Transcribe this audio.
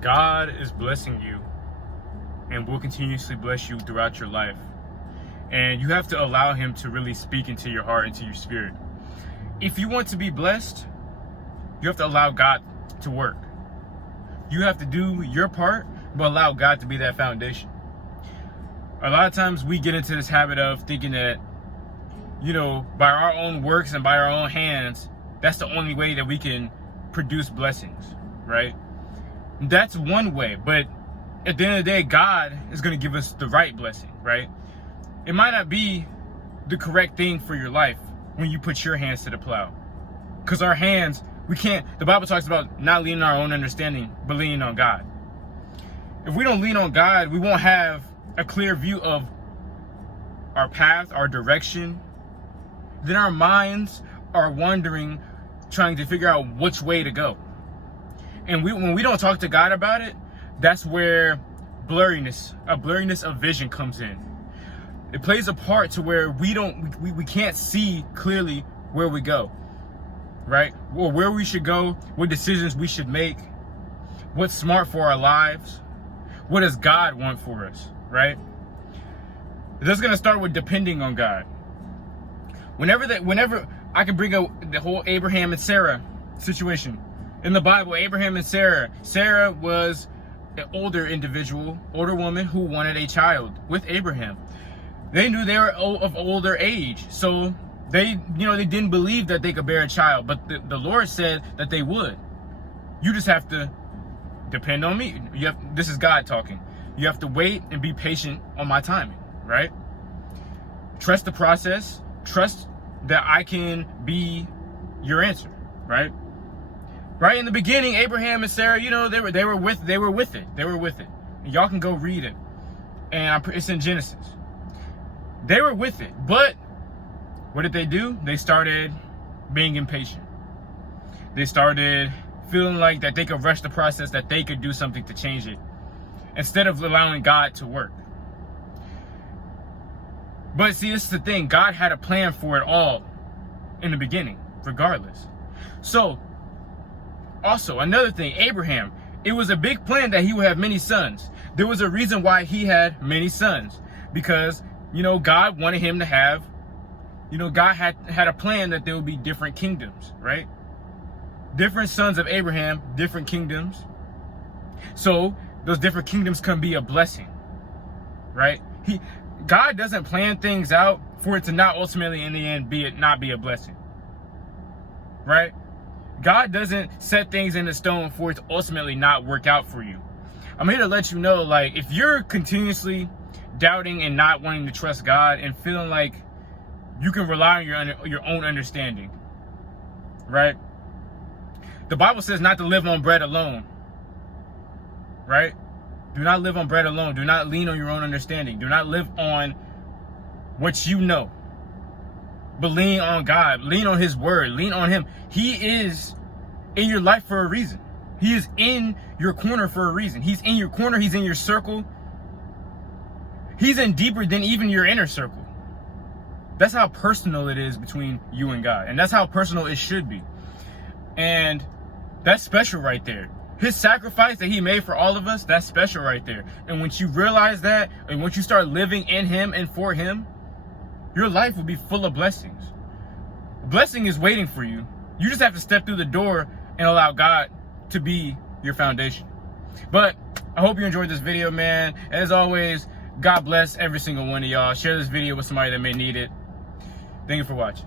God is blessing you and will continuously bless you throughout your life. And you have to allow him to really speak into your heart, into your spirit. If you want to be blessed, you have to allow God to work. You have to do your part, but allow God to be that foundation. A lot of times we get into this habit of thinking that, by our own works and by our own hands, that's the only way that we can produce blessings, right? That's one way, but at the end of the day, God is going to give us the right blessing, right? It might not be the correct thing for your life when you put your hands to the plow. Because our hands, the Bible talks about not leaning on our own understanding, but leaning on God. If we don't lean on God, we won't have a clear view of our path, our direction. Then our minds are wandering, trying to figure out which way to go. And when we don't talk to God about it, that's where a blurriness of vision comes in. It plays a part to where we can't see clearly where we go, right? Or where we should go, what decisions we should make, what's smart for our lives, what does God want for us, right? That's going to start with depending on God. Whenever I can bring up the whole Abraham and Sarah situation. In the Bible, Abraham and Sarah was an older woman who wanted a child with Abraham. They knew they were of older age, so they didn't believe that they could bear a child, but the Lord said that they would. You just have to depend on me. This is God talking. You have to wait and be patient on my timing, right? Trust the process. Trust that I can be your answer, right? Right in the beginning, Abraham and Sarah, they were with it. And y'all can go read it, and it's in Genesis. They were with it, but what did they do? They started being impatient. They started feeling like that they could rush the process, that they could do something to change it, instead of allowing God to work. But see, this is the thing. God had a plan for it all in the beginning, regardless. So, also, another thing, Abraham, it was a big plan that he would have many sons. There was a reason why he had many sons. Because, God wanted him to have, God had a plan that there would be different kingdoms, right? Different sons of Abraham, different kingdoms. So, those different kingdoms can be a blessing, right? God doesn't plan things out for it to not ultimately, in the end, not be a blessing, right? God doesn't set things in the stone for it to ultimately not work out for you. I'm here to let you know, if you're continuously doubting and not wanting to trust God and feeling like you can rely on your own understanding, right? The Bible says not to live on bread alone, right? Do not live on bread alone. Do not lean on your own understanding. Do not live on what you know. But lean on God. Lean on his word. Lean on him. He is in your life for a reason. He is in your corner for a reason. He's in your corner. He's in your circle. He's in deeper than even your inner circle. That's how personal it is between you and God. And that's how personal it should be. And that's special right there. His sacrifice that he made for all of us, that's special right there. And once you realize that, and once you start living in him and for him, your life will be full of blessings. Blessing is waiting for you. You just have to step through the door and allow God to be your foundation. But I hope you enjoyed this video, man. As always, God bless every single one of y'all. Share this video with somebody that may need it. Thank you for watching.